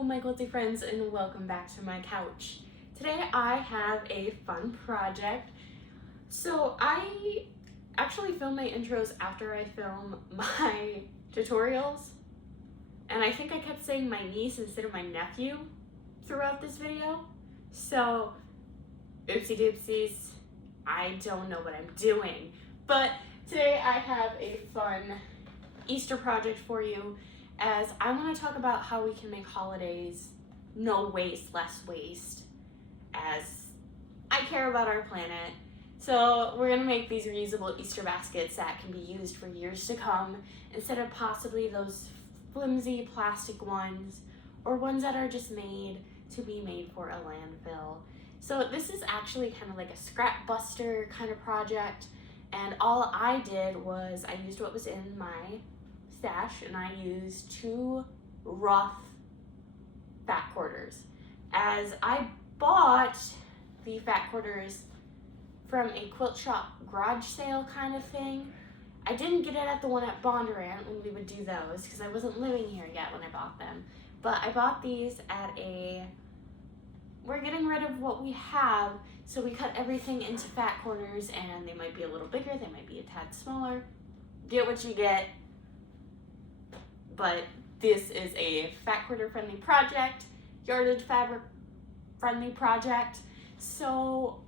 Hello my quilty friends and welcome back to my couch. Today I have a fun project. So I actually film my intros after I film my tutorials, and I think I kept saying my niece instead of my nephew throughout this video. So oopsie doopsies, I don't know what I'm doing. But today I have a fun Easter project for you, as I want to talk about how we can make holidays no waste, less waste, as I care about our planet. So we're going to make these reusable Easter baskets that can be used for years to come, instead of possibly those flimsy plastic ones or ones that are just made to be made for a landfill. So this is actually kind of like a scrap buster kind of project, and all I did was I used what was in my stash, and I used 2 rough fat quarters, as I bought the fat quarters from a quilt shop garage sale kind of thing. I didn't get it at the one at Bondurant when we would do those, because I wasn't living here yet when I bought them, but I bought these at a, we're getting rid of what we have, so we cut everything into fat quarters, and they might be a little bigger, they might be a tad smaller. Get what you get. But this is a fat quarter friendly project, yardage fabric friendly project. So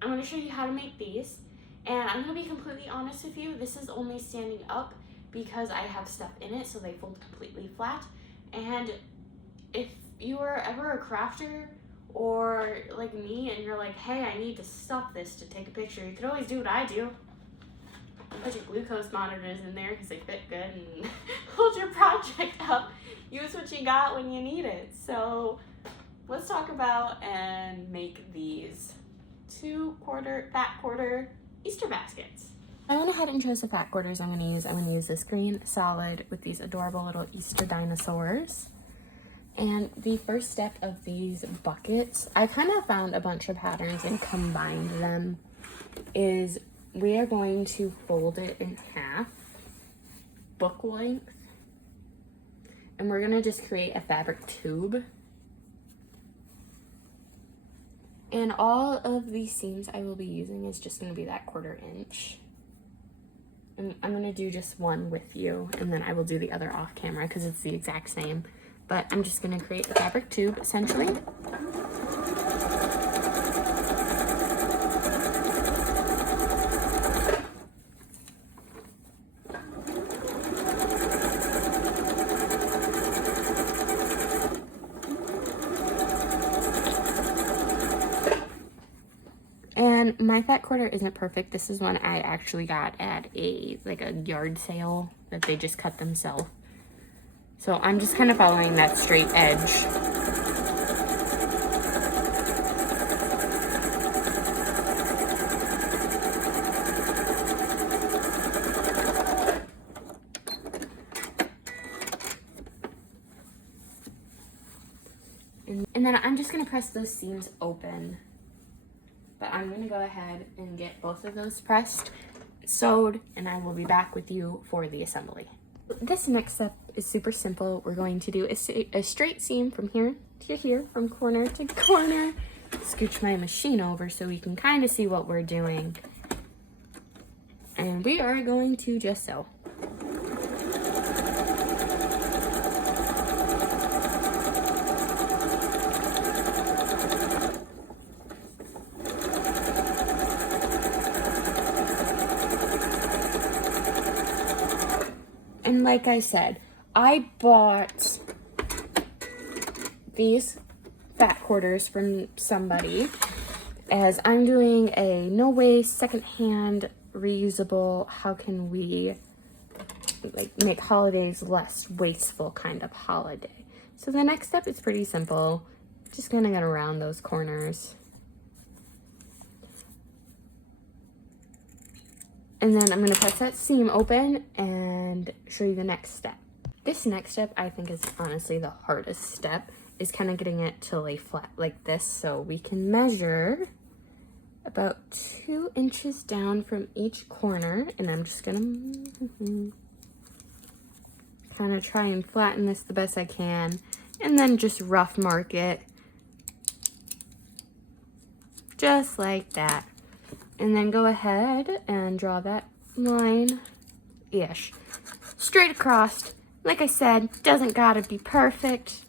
I'm going to show you how to make these, and I'm going to be completely honest with you, this is only standing up because I have stuff in it so they fold completely flat. And if you are ever a crafter or like me and you're like, hey, I need to stop this to take a picture, you could always do what I do. Put your glucose monitors in there because they fit good and hold your project up. Use what you got when you need it. So let's talk about and make these 2 fat quarter Easter baskets. I went ahead and chose the fat quarters I'm gonna use this green solid with these adorable little Easter dinosaurs. And the first step of these buckets, I kind of found a bunch of patterns and combined them, is we are going to fold it in half, book length, and we're gonna just create a fabric tube. And all of these seams I will be using is just gonna be that 1/4 inch. And I'm gonna do just one with you, and then I will do the other off camera because it's the exact same. But I'm just gonna create a fabric tube essentially. And my fat quarter isn't perfect. This is one I actually got at a yard sale that they just cut themselves. So I'm just kind of following that straight edge. And then I'm just gonna press those seams open. But I'm gonna go ahead and get both of those pressed, sewed, and I will be back with you for the assembly. This next step is super simple. We're going to do a straight seam from here to here, from corner to corner. Scooch my machine over so we can kind of see what we're doing. And we are going to just sew. And like I said, I bought these fat quarters from somebody, as I'm doing a no waste, secondhand, reusable, how can we make holidays less wasteful kind of holiday. So the next step is pretty simple. Just gonna get around those corners. And then I'm going to press that seam open and show you the next step. This next step I think is honestly the hardest step, is kind of getting it to lay flat like this, so we can measure about 2 inches down from each corner, and I'm just going to kind of try and flatten this the best I can. and then just rough mark it. Just like that. And then go ahead and draw that line-ish. Straight across. Like I said, doesn't gotta be perfect.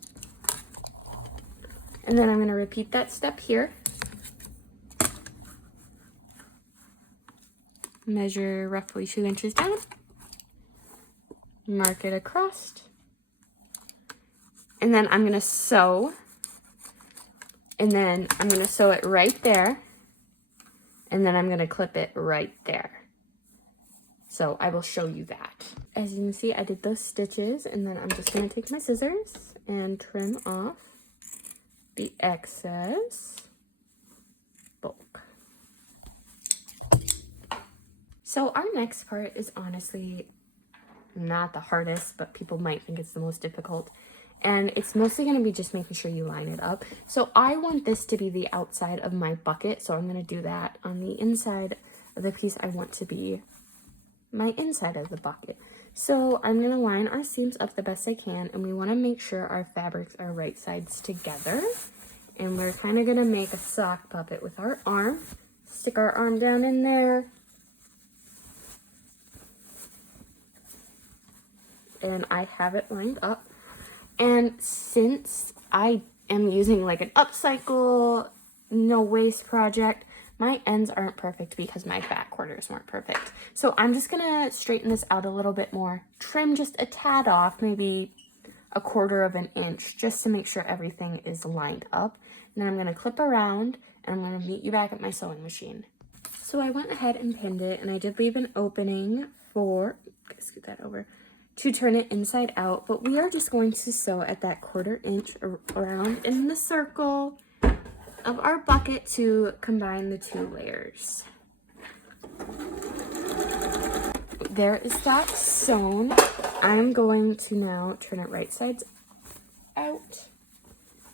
And then I'm gonna repeat that step here. Measure roughly 2 inches down. Mark it across. And then I'm gonna sew. And then I'm gonna sew it right there. And then I'm gonna clip it right there. So I will show you that. As you can see, I did those stitches, and then I'm just gonna take my scissors and trim off the excess bulk. So our next part is honestly not the hardest, but people might think it's the most difficult. And it's mostly going to be just making sure you line it up. So I want this to be the outside of my bucket. So I'm going to do that on the inside of the piece I want to be my inside of the bucket. So I'm going to line our seams up the best I can. And we want to make sure our fabrics are right sides together. And we're kind of going to make a sock puppet with our arm. Stick our arm down in there. And I have it lined up. And since I am using like an upcycle, no waste project, my ends aren't perfect because my back quarters weren't perfect. So I'm just gonna straighten this out a little bit more, trim just a tad off, maybe 1/4 of an inch, just to make sure everything is lined up. And then I'm gonna clip around and I'm gonna meet you back at my sewing machine. So I went ahead and pinned it, and I did leave an opening for, scoot that over, to turn it inside out, but we are just going to sew at that 1/4 inch around in the circle of our bucket to combine the 2 layers. There is that sewn. I'm going to now turn it right sides out.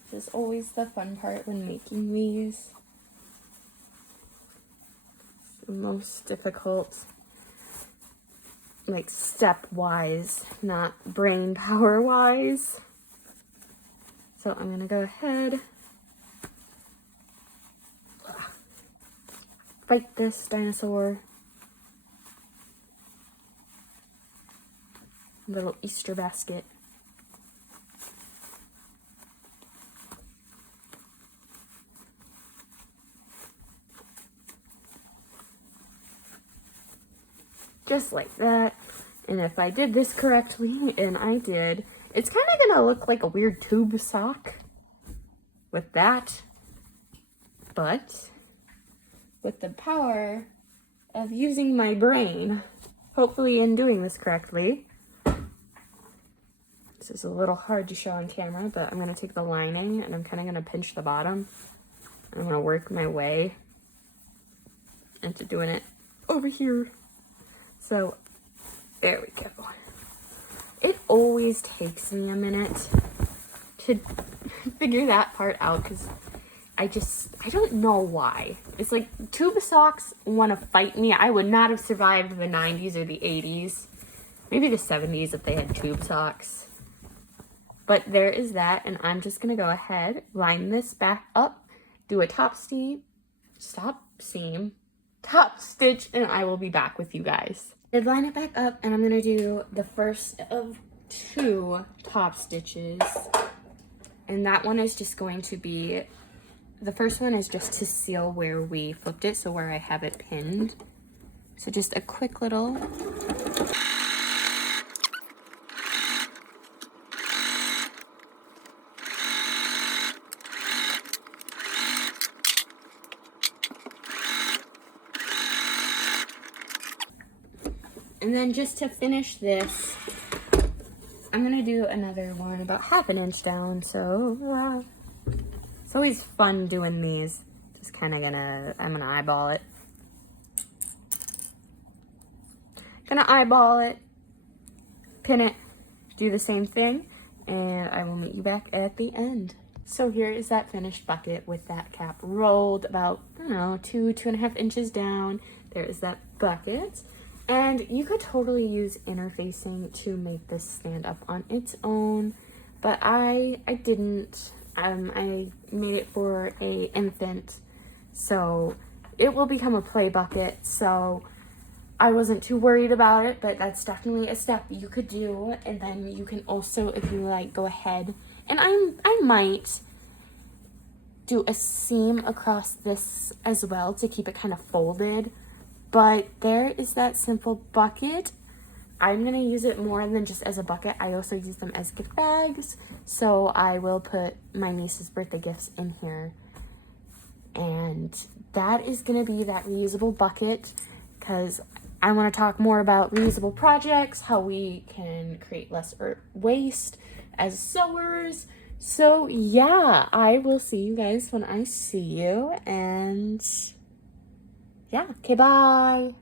This is always the fun part when making these. It's the most difficult, like step-wise, not brain power-wise. So I'm gonna go ahead, fight this dinosaur. Little Easter basket. Just like that. And if I did this correctly, and I did, it's kind of gonna look like a weird tube sock with that. But with the power of using my brain, hopefully in doing this correctly, this is a little hard to show on camera, but I'm gonna take the lining and I'm kind of gonna pinch the bottom. I'm gonna work my way into doing it over here. So there we go. It always takes me a minute to figure that part out because I don't know why. It's like tube socks want to fight me. I would not have survived the 90s or the 80s. Maybe the 70s if they had tube socks. But there is that, and I'm just going to go ahead, line this back up, do a top stitch, and I will be back with you guys. I'd line it back up, and I'm going to do the first of 2 top stitches. And that one is just going to be, the first one is just to seal where we flipped it, so where I have it pinned. So just a quick little... And then just to finish this, I'm gonna do another one about 1/2 inch down, so it's always fun doing these. Just kind of I'm gonna eyeball it. Gonna eyeball it, pin it, do the same thing, and I will meet you back at the end. So here is that finished bucket with that cap rolled about, I don't know, 2.5 inches down. There is that bucket. And you could totally use interfacing to make this stand up on its own. but I didn't. I made it for a infant, so it will become a play bucket, so I wasn't too worried about it, but that's definitely a step you could do. And then you can also, if you like, go ahead, and I might do a seam across this as well to keep it kind of folded. But there is that simple bucket. I'm gonna use it more than just as a bucket. I also use them as gift bags, so I will put my niece's birthday gifts in here. And that is gonna be that reusable bucket, because I want to talk more about reusable projects, how we can create less waste as sewers. So yeah, I will see you guys when I see you, and yeah, okay, bye.